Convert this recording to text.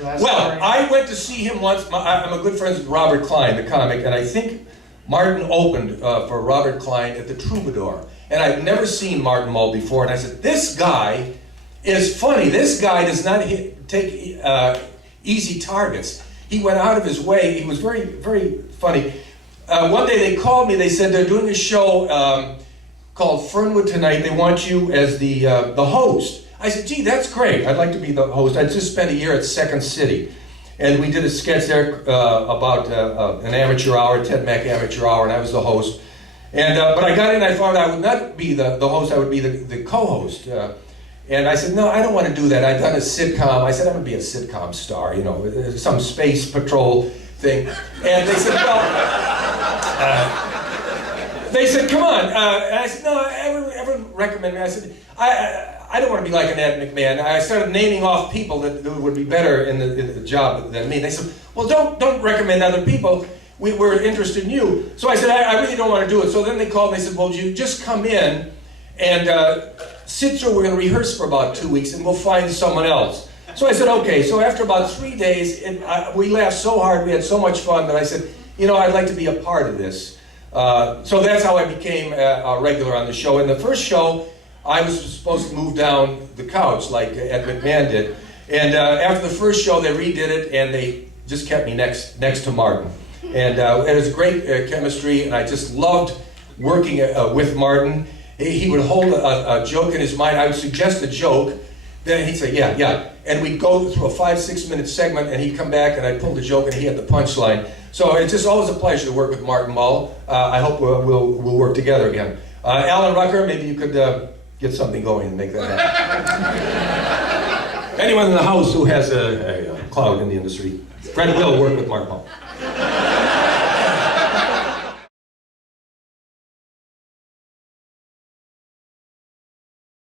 Well, I went to see him once. I'm a good friend with Robert Klein, the comic, and I think Martin opened for Robert Klein at the Troubadour. And I'd never seen Martin Mull before, and I said, this guy is funny. This guy does not take easy targets. He went out of his way. He was very, very funny. One day they called me. They said they're doing a show called Fernwood tonight. They want you as the host. I said, gee, that's great. I'd like to be the host. I just spent a year at Second City. And we did a sketch there about an amateur hour, Ted Mack amateur hour, and I was the host. And but I got in, I found I would not be the host, I would be the co-host. And I said, no, I don't want to do that. I'd done a sitcom. I said, I'm going to be a sitcom star, you know, some space patrol thing. And they said, well, they said, come on. And I said, no, everyone recommend me. I said, I don't want to be like an Ed McMahon. I started naming off people that would be better in the job than me. They said, well, don't recommend other people. We're interested in you. So I said, I really don't want to do it. So then they called and they said, well, you just come in and sit through. We're going to rehearse for about 2 weeks and we'll find someone else. So I said, okay. So after about 3 days, we laughed so hard, we had so much fun that I said, you know, I'd like to be a part of this. So that's how I became a regular on the show. In the first show, I was supposed to move down the couch like Ed McMahon did. And after the first show, they redid it and they just kept me next to Martin. And it was great chemistry, and I just loved working with Martin. He would hold a joke in his mind. I would suggest a joke, then he'd say, yeah. And we'd go through a 5-6 minute segment, and he'd come back, and I'd pull the joke, and he had the punchline. So it's just always a pleasure to work with Martin Mull. I hope we'll work together again. Alan Rucker, maybe you could get something going and make that happen. Anyone in the house who has a clout in the industry, Fred will work with Martin Mull.